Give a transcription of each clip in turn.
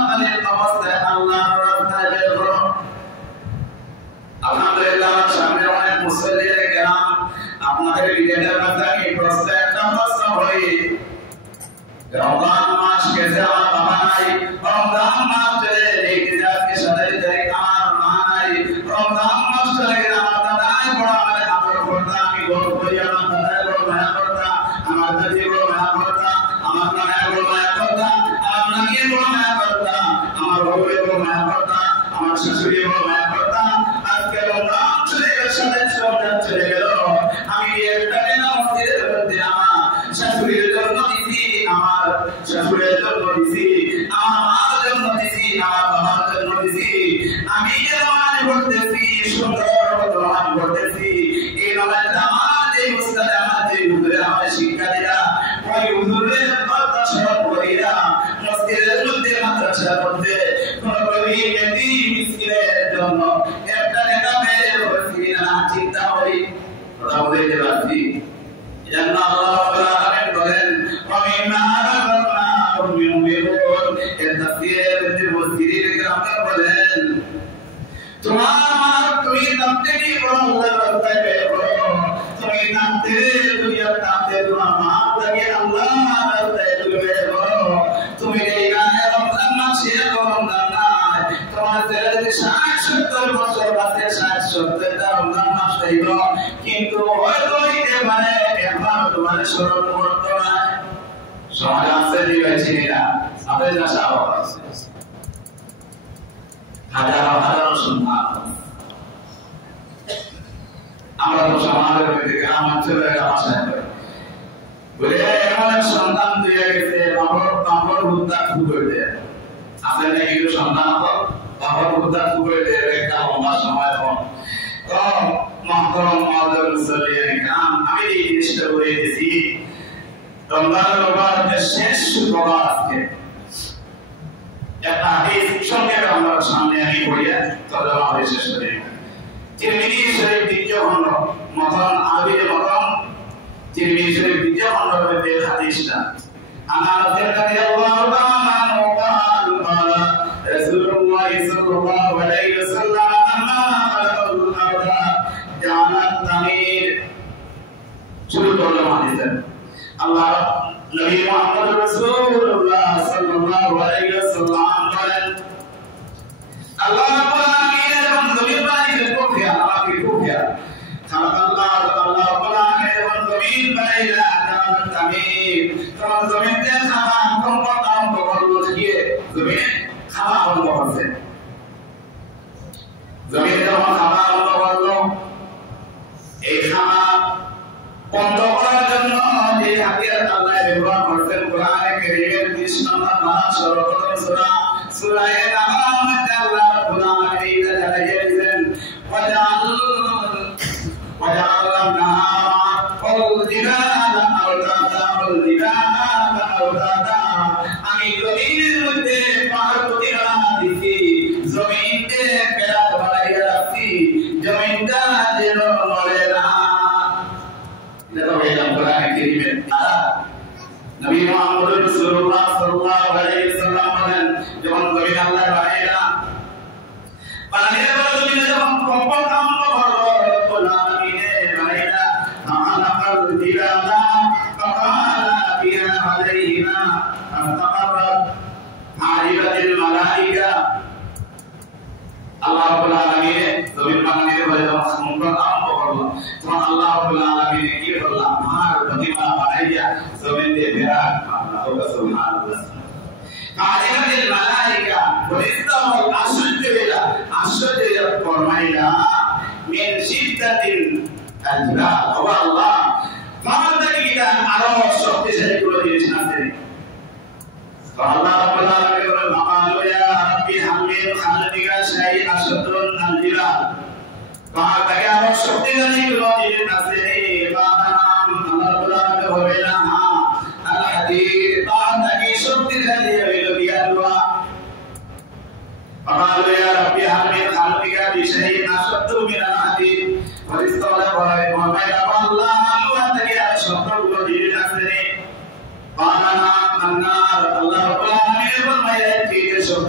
অবস্থায় আল্লাহর রাস্তায় বের করো। আলহামদুলিল্লাহ, সামনে অনেক মুসল্লিরা কেরাম আপনাদের বিয়ের মাঝে প্রশ্ন একটা প্রশ্ন হয়, রমজান মাস গেছে আমার বাবা নাই, রমজান মাস চলে ইতিজাজকে সাজাই দেয় আমার মা নাই, রমজান মাস চলে গেলে আমার দাদাই বড় আমার আদর করতা, আমি গর্ব করি আমার দাদাই বড় মায়া করতা, আমার দাদি বড় মায়া করতা, আমার নানা বড় মায়া করতা, আমার নানি বড় মায়া করতা, আমার বউয়ে বড় মায়া করতা, আমার শাশুড়ি বড় মায়া করতা। আজকে রমজান চলে গেল, সাথে রমজান চলে গেল, আমি একটা দিন মসজিদের মধ্যে আমার শাশুড়ির জন্য দিছি, আমার শাশুড়ির জন্য দিছি, আমার মার জন্য দিছি, আমার বাবার জন্য দিছি, আমি যে নামাজ পড়তেছি সুন্দর নামাজ পড়তেছি, এই নামাজটা আমার যে উস্তাদ আমার যে হুজুরে আমার শিক্ষা দিলা, ওই হুজুরের কথা স্মরণ করিয়া মসজিদের মধ্যে মাদ্রাসা করতে কোন গরিব এতিম মিসকিনের জন্য একটা নেতা বের হয়েছি না চিন্তা করি। কথা বলতে পারছি যেন আল্লাহ রাব্বুল আলামিন বলেন ওয়ামিমা রাযাকনাহুম ইউনফিকুন। এর তাফসীরের মধ্যে মুফাসসিরিন کرام বলেন তোমার তুমি নামতে কি বলো আল্লাহর রাস্তায় বের করো, তুমি নামতে দুনিয়ার নামতে তোমার মা লাগে আল্লাহর রাস্তায় বের করো, তুমি এই গানে রমজান মাসে রমজান নাই, তোমার ছেলে 60-70 বছর বাদে 60-70টা রমজান মাস হইল, কিন্তু হয়তো হইতে পারে এখন তোমার স্মরণ করতে না। সমাজ আছে দিবাইছিনা আপনাদের আশা আছে হাজারো হাজারো সন্তান, আমরা তো সমাজের মধ্যে আমার ছেলেরা বাসায় বলে এমন সন্তান দিয়ে গেছে বাবার হুদ্দা খুব করে দেয়, আপনার নাকি কিছু সন্তান হতো বাবার হুদ্দা খুব করে দেয় একটা লম্বা সময় তখন। তো মহতরম মাদার মুসল্লিয়ান کرام, আমি এই জিনিসটা বলে দিয়েছি রমজান মুবারকের শেষ শুক্রবার আজকে একটা হাদিস সংক্ষেপে আমরা সামনে আমি পড়িয়া তর্জমা করে শেষ করি। তিরমিজি শরীফ দ্বিতীয় খণ্ড মতন আরবিতে মতন তিরমিজি শরীফ দ্বিতীয় খণ্ডের মধ্যে হাদিসটা আনা রাদিয়াল্লাহু তাআলা আনহু قال رسول الله صلى الله عليه وسلم لما خلق الارض جعل التمير শুরু করলাম হাদিসের আল্লাহ নবী মুহাম্মদ রাসূলুল্লাহ সাল্লাল্লাহু আলাইহি ওয়াসাল্লাম বলেন আল্লাহ রাব্বুল আলামিন এবং জমিন বানাইতে কোফিয়া আমাকে কোফিয়া খালাকাল্লাহ আল্লাহ রাব্বুল আলামিন এবং জমিন বানাইলা কারণ তামিম কারণ জমিনতে খাওয়া সম্পদ আরম্ভ করলো দিয়ে জমিনে খাওয়া আরম্ভ করছে, জমিনে যখন খাওয়া আরম্ভ করলো এই খাওয়া বন্ধ করার জন্য যে হাতিয়ার আল্লাহ ব্যবহার করছেন কোরআনে কারীমের 30 নম্বর পারা সর্বপ্রথম সূরা সূরা আন-নাহল মধ্যে আল্লাহ রাব্বুল আলামিন জানিয়েছেন ওয়াজআলনা ওয়াল-জিবালা আওতাদা, আমি জমিনের মধ্যে পাহাড় প্রতিষ্ঠা দিছি, জমিনকে পেরাত বানাইয়া রাখছি, জমিনটা যেন নড়ে না। নবী মুহাম্মদ রাসূলুল্লাহ সাল্লাল্লাহু আলাইহি ওয়াসাল্লাম বলেন যখন জমিন আল্লাহ বানাইলা বানাইয়া জমিনে যখন কম্পন আরম্ভ করলো রব্বুল আলামিন বানাইলা আমানাকাল দিলালা ফাকালা বিহা আলাইহিনা আস্তাকারাত আরিবাতিল মালাইকা। আল্লাহ রাব্বুল আলামিন জমিন বানাইতে বলে যখন কম্পন আরম্ভ করলো তখন আল্লাহ রাব্বুল আলামিন কি বলল আমার প্রতিমা বানাইয়া জমিন দিয়ে বিরাট আল্লাহ সুবহানাল্লাহ আরিবাতিল মালাইকা ফেরেশতারা আশ্চর্য ফরমাইলা মিন শিদ্দাতিল আজরা ওয়া আল্লাহ মানদাকিটা আরো শক্তিশালী করে দিয়েছেন আপনি। তো আল্লাহ রাব্বুল আলামিন বলেন মাকালু ইয়া রাব্বি হামিল খালদিকা শাইআ আশদুন আল-জিবাল, পাহাড়টাকে আরো শক্তিশালী করে দিয়েছেন আপনি। বাদাম আল্লাহ রাব্বুল আলামিন বলেন আল-হাদীদ, পাহাড়টাকে শক্তিশালী হইল দিয়া দোয়া। فقالوا يا ربي هل من خلقك بشيء أشد من الحديد فاستولى وما يرى الله أنك أشد الذين أسري قال نعم النار الله رب العالمين وما يأتي شد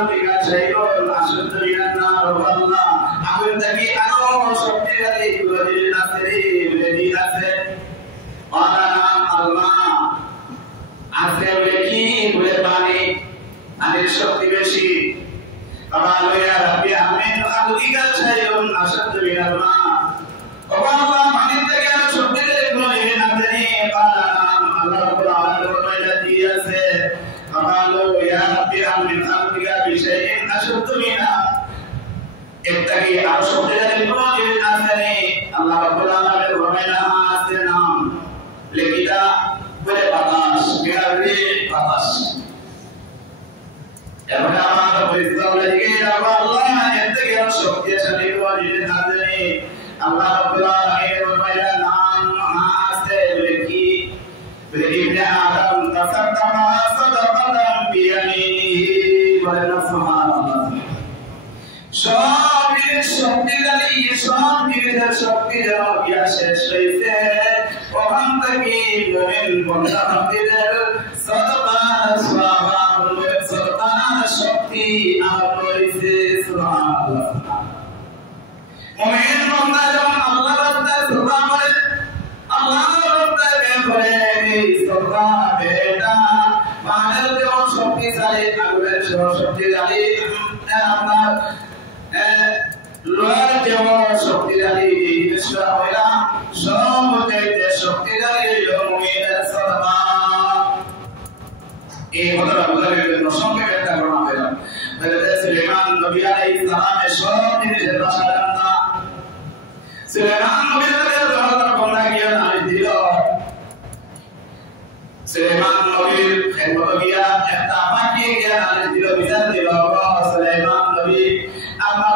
খালকিকা শাইউন আশুদ্দু মিনান নার আল্লাহ আগুন থেকে আরো শক্তিশালী কুরাজির নাসরি বেদি আছে আল্লাহ আজকে কি বলে পানি আনের শক্তি বেশি قالوا يا ربي أمين خلقك شيء أشد من الماء وقال من اتقى شدد لكله نبني قال نعم الله رب العالمين الذي يسير قالوا يا ربي أمين خلقك بشيء أشد منها اتقي أشد لكله نبني الله رب العالمين ومنها أسنام لكذا بل بطاش بأرض بطاش এবার আমার পরিস্থিতি লেগে যাবে আল্লাহ এতে কি শক্তিশালী ওয়াজিদ নাজনি আল্লাহ রাব্বুল আলামিন বলেন নাম আসে বলি ইবনে আদম তাসাদ্দাকা সাদাকাতান বিয়ামিনিহি বলেন সুবহানাল্লাহ সবই শক্তিশালী সবই শক্তি যেন গিয়া শেষ হইছে ওখান থেকে মুমিন বন্দাদের সাদাকা সাওয়াব শক্তি আরম্ভ হয়েছে সুবহানাল্লাহ মুমিন বান্দা যখন আল্লাহর রাস্তায় সদা করে আল্লাহর রাস্তায় বের করে এই সদা বেটা মানের যে শক্তিশালী আগুনের শক্তিশালী আপনার লোহার যে শক্তিশালী এই বিষয় হইলা সবচেয়ে শক্তিশালী মুমিনের সদা এই কথাটা বোঝার জন্য সংক্ষেপে একটা ঘটনা পেলাম সুলাইমান নবী আলাইহিস সালামের সব জিনিসের ভাষা জানতা সুলাইমান নবী দরবার বন্ধা গিয়া নালিশ দিল সুলাইমান নবীর খেদমত গিয়া একটা আমাকে গিয়া নালিশ দিল বিচার দিল সুলাইমান নবী আমার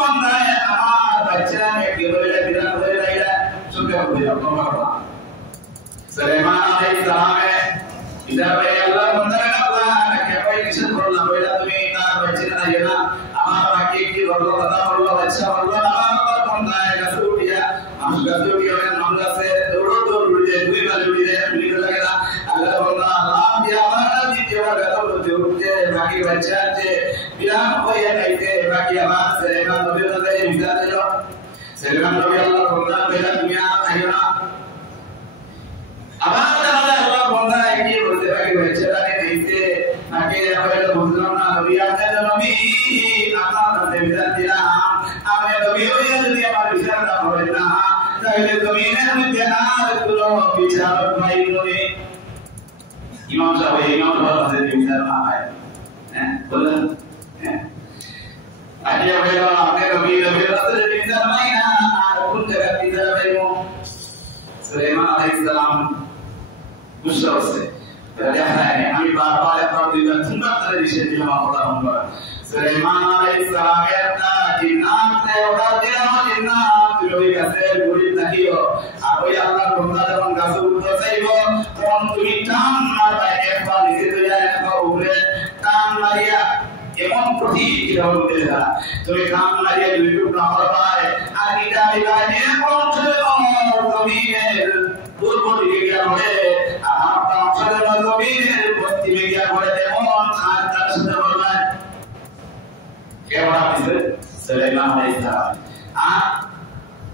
বন্দায় আমার বাচ্চাকে কি বলে বিধান করে রাইলা শুনতে হবে আপনারা সুলাইমান আলাইহিস সালামে বিচার করে আল্লাহ বন্দারে আল্লাহ কে কই কিছু করলাম বইলা তুমি তার বাচ্চা না ইনা আমার বাকি কি বললো কথা বললো আচ্ছা বললো আমার বন্দায় কাছে উঠিয়া আমার কাছে উঠিয়া নাম কাছে দৌড় দৌড় উড়ে দুই বার উড়ে মিলে লাগা আল্লাহ বন্দা আল্লাহ দিয়া আমার দ্বিতীয় বার বলতে উঠে বাকি বাচ্চা আছে বিরাম হয়ে গেছে বাকি আমার সুলাইমান নবীর কাছে বিচার দিল সুলাইমান নবী আল্লাহ বন্দা বেলা তুমি আইও না আবার তাহলে আল্লাহ বন্দা কি বলতে বাকি বাচ্চা নিতে নাকি হয়তো বুঝলাম না নবী আপনার নবী আমার কাছে বিচার দিলাম আমি নবী হয়ে যদি আমার বিচারটা হবে না তাহলে তুমি এর মধ্যে আর কোনো বিচার পাইবে ইমাম সাহেব কাছে বিচার না হয় হ্যাঁ বলেন হ্যাঁ আজকে হলো আপনি নবীর কাছে বিচার নাই না আর কোন জায়গা বিচার পাইব সুলাইমান আলাইহিস সালাম বুঝতে পারছে আমি বারবার একবার দুইবার তিনবার তাদের বিষয় দিলাম আমরা সুলাইমান আলাইহিস সালামের একটা জিন্নাতে অর্ডার দিলাম জিন্নাত ওই কাছে ঘুরি থাকিও আর ওই আল্লাহর বান্দা যখন গাছে উঠতে চাইব তখন তুমি টান মারবা একবার নিচে তুলে একবার উপরে টান মারিয়া এমন প্রতি কিরকম দেয়া তুমি টান মারিয়া দুই টুকরা মারবা আর এটা বিবাহে কোন জমিনের দুর্বল দিকে গিয়া পড়ে আর তার জমিনের পশ্চিমে গিয়া পড়ে এমন আর তার সাথে বলবে কেমন আছে সুলাইমান আলাইহিস সালাম আর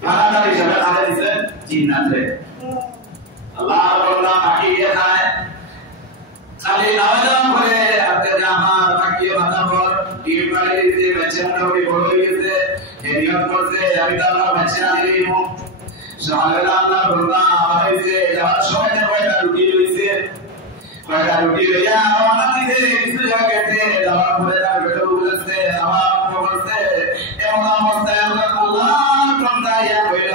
ফারাদার হিসাবে কাজে দিয়েছেন জিন্নাতে আল্লাহ বললা বাকি গিয়ে খায় খালি নামাজ করে আপনি আমার বাকি মাথা পর ডিম পাড়ে দিতে বাচ্চা মোটামুটি বড় হয়ে গেছে এই নিয়ত করছে আমি তো আমার বাচ্চা আনিব সকালে আল্লাহ বললা হয়েছে যাওয়ার সময় কয়টা রুটি রয়েছে কয়টা রুটি লইয়া রওনা দিতে কিছু জায়গাতে যাওয়ার পরে তার বেটা বলেছে আমার বলছে এমন অবস্থায় আল্লাহ বান্দা ইয়া হইল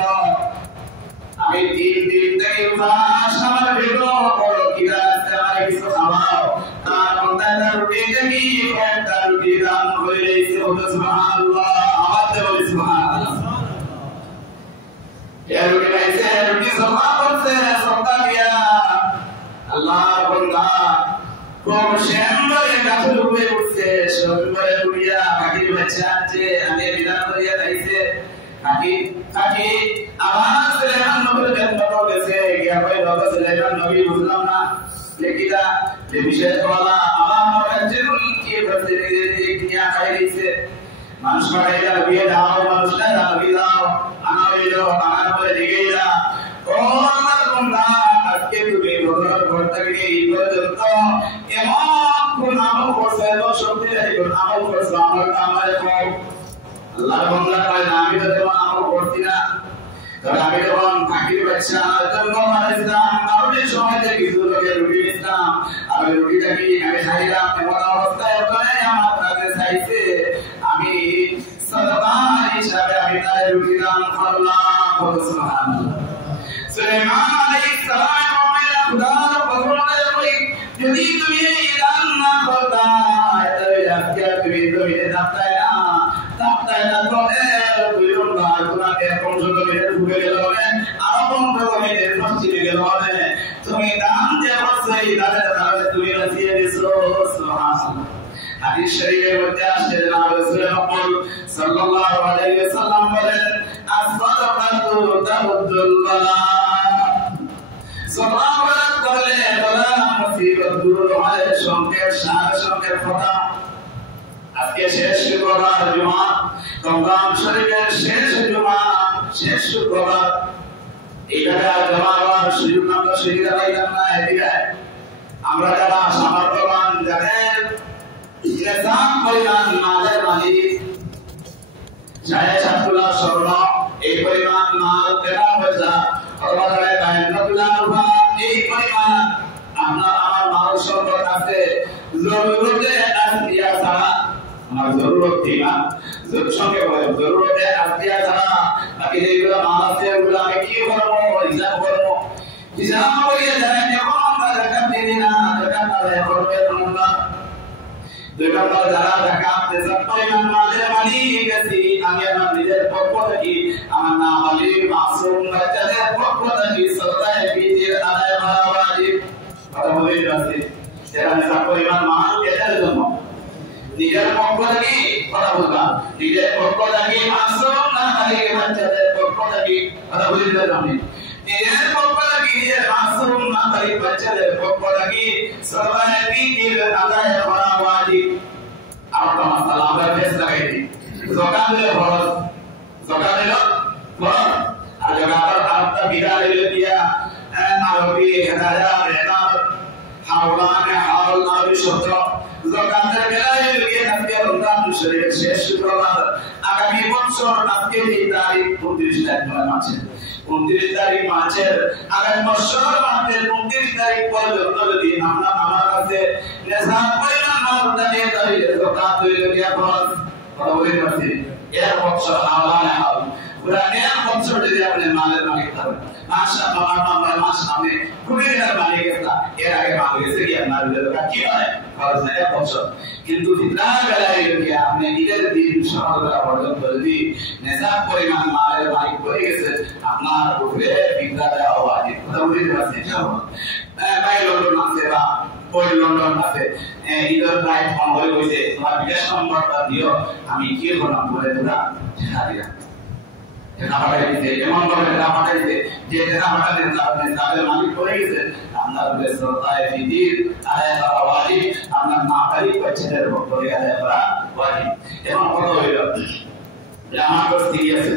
আমি তিন দিন থেকে উপাস আমার বেটো বড় কিরা আছে আমার কিছু খাওয়াও তার বান্দা তার রুটি দেখি কয়টা রুটি দান হইছে সুবহানাল্লাহ আওয়াজ দেব সুবহানাল্লাহ এর রুটি পাইছে রুটি সফা করছে সফা দিয়া আল্লাহর বান্দা কোন শ্যামরে গাছের উপরে উঠছে শ্যামরে উড়িয়া বাকির বাচ্চা আছে আমি বিধান করিয়া যাইছে বাকি আমার সুলাইমান নবীর জন্ম হয়েছে গিয়া কই বাবা সুলাইমান নবী বুঝলাম না লেকিদা যে বিশেষ বলা আমার মনে কি করতে নিয়ে খাই দিয়েছে মানুষ পাঠাইলা বিয়ে দাও মানুষটা দাবি দাও আনাইল আনার পরে দিকেইলা ও আল্লাহর বান্দা আজকে তুমি বদর ঘর থেকে এই পর্যন্ত এমন কোন আমল করছে সত্যি কোন আমল করছে আমলটা আমার কম আল্লাহর বান্দা কয় না আমি তো তেমন আমল করছি না তবে আমি যখন ফাঁকির বাচ্চা জন্ম মানেছিলাম কারণে সময়তে কিছু লোকের রুটি নিতাম আমি রুটিটাকে আমি খাইলাম এমন অবস্থায় ওখানে আমার কাছে চাইছে আমি সাদকা হিসাবে আমি তার রুটি দান করলাম সুবহানাল্লাহ সুলাইমান আলাইহিস সালাম বললেন খুদার বদলে কই যদি তুমি এই দান না করতা তবে আজকে তুমি জমিনে দাঁড়ায় না করে বিলন না তোমাকে পর্যন্ত মেরে ঢুকে গেল না আর পর্যন্ত মেরে ফাঁসিয়ে গেল না তুমি দান যে করছই তাদের কাছে তুমি রাজিয়ে দিছো সুবহানাল্লাহ হাদিস শরীফের মধ্যে আসছে জনাব রাসূল সাল্লাল্লাহু আলাইহি ওয়াসাল্লাম বলেন as-sadaqatu tahuddul bala সালাওয়াত করলে বলা মুসিবত দূর হয় সংকেত সংকেত কথা আজকে শেষ শুক্রবার জুমা রমজান শরীফের শেষ জুমা শেষ শুক্রবার এই জায়গায় জমা হওয়ার সুযোগ আমরা সুবিধা পাইলাম না এদিকে আমরা যারা সামর্থ্যবান যাদের ইসলাম পরিমাণ মালের মালিক 7.5 লাখ স্বর্ণ এই পরিমাণ মাল কেনা পয়সা অথবা 52 লাখ এই পরিমাণ আপনার আমার মাল সম্পদ আছে জরুরতে আসিয়া ছাড়া আমার জরুরত কি না সঙ্গে বলে জরুরতে আসিয়া ছাড়া বাকি যেগুলো মাল আছে ওগুলো আমি কি করবো হিসাব করিয়ে জানেন যখন আমরা জাকাত দিই না জাকাত আদায় করবে আমরা দুই নম্বর যারা জাকাত দেন পরিমাণ মালের মালিক আছি আমি আমার নিজের পক্ষ থেকে আমার নাম মালিক মাসুম বাচ্চাদের পক্ষ থেকে সদায় বিধির আদায় করা ওয়াজিব কথা বলে যাচ্ছে যারা পরিমাণ মাল এদের জন্য নিজের পক্ষ থেকে কথা বলবা নিজের পক্ষ থেকে মাসুম না মালিক বাচ্চাদের পক্ষ থেকে কথা বলে যাচ্ছে নিজের পক্ষ থেকে নিজের মাসুম না মালিক বাচ্চাদের পক্ষ থেকে সদায় বিধির আদায় করা ওয়াজিব आपका मसला আমরা ফেস লাগাই দিই যাকাত দিলে ফরজ যাকাত দিলে ফরজ আর যাকাত আপনি বিদা দিলে দিয়া আরবি হেদায়া রেদার হাওলান হাওল আরবি শব্দ যাকাতের বেলায় গিয়ে আজকে রমজান শরীফের শেষ শুক্রবার আগামী বছর আজকে এই তারিখ 29 তারিখ মাসে 29 তারিখ মাসের আগামী বছর মাসের 29 তারিখ পর্যন্ত যদি আমরা আমার কাছে নেশাব পরিমাণ মাল দাঁড়িয়ে দাঁড়িয়ে যাকাত হইলে গিয়া ফরজ কথা বলে যাচ্ছি এর বছর হাওলান হাওল পুরা এক বছর যদি আপনি মালের মালিক থাকেন মাশাআল্লাহ আমরা মাস সামনে কুড়ির মালিক একটা এর আগে মাল গেছে কি আপনার জাকাত কি হয় ফরজ না এক বছর কিন্তু ফিতরার বেলায় যদি আপনি ঈদের দিন সকালবেলা পর্যন্ত যদি নেশাব পরিমাণ মালের মালিক হয়ে গেছে আপনার উপরে ফিতরা দেওয়া ওয়াজিব কথা বলে যাচ্ছি ইনশাআল্লাহ ভাই লন্ডন আছে বা ওই লন্ডন আছে ঈদের রাইট ফোন হয়ে গেছে তোমার বিকাশ নম্বরটা দিও আমি কি করলাম বলে তোরা টাকা দিলাম টাকা পাঠাইতে এমন ভাবে টাকা পাঠাইতে যে টাকা পাঠালেন তাদের মালিক হয়ে গেছে আপনার বেসরতায় ফিদির আদায় করা ওয়াজিব আপনার মালিক বাচ্চাদের পক্ষে আদায় করা ওয়াজিব এবং কত হইল আমার কাছে ঠিক আছে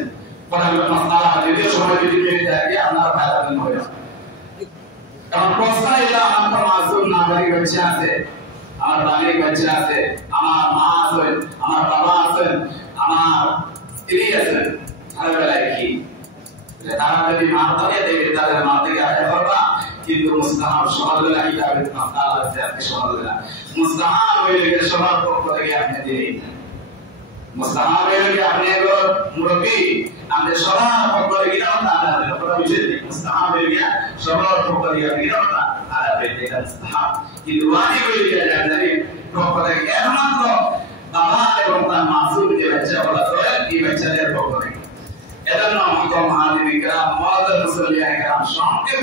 কথা মাসআলা যদিও সময় যদি পেয়ে যায় আপনার ফায়দা দিন হইল কারণ প্রশ্ন এটা আমার মাসুম নাগরিক বাচ্চা আছে আমার নাগরিক বাচ্চা আছে আমার মা আছে আমার বাবা আছে আমার স্ত্রী আছে আর বেলায় কি তারা যদি মা থাকে দেখে তাদের মা থেকে আদায় করবা কিন্তু মুস্তাহাব সমাজের কিতাবের মাসআলা আছে আপনি সমাজের মুস্তাহাব হইলে সবার পক্ষ থেকে আপনি দিই মুস্তাহাব হইলে আপনি মুরব্বি আপনি সবার পক্ষ থেকে না আদায় করা উচিত মুস্তাহাব হইলে সবার পক্ষ থেকে আপনি না আদায় এটা মুস্তাহাব কিন্তু ওয়াজিব হইলে জানেন পক্ষ থেকে একমাত্র বাবা এবং তার মাসুম যে বাচ্চা বলা হয় এই বাচ্চাদের পক্ষ থেকে এজন্য আমাদের মহাদিনী کرام মুআজ্জাজ মুসল্লিয়ায়ে کرام সঙ্গে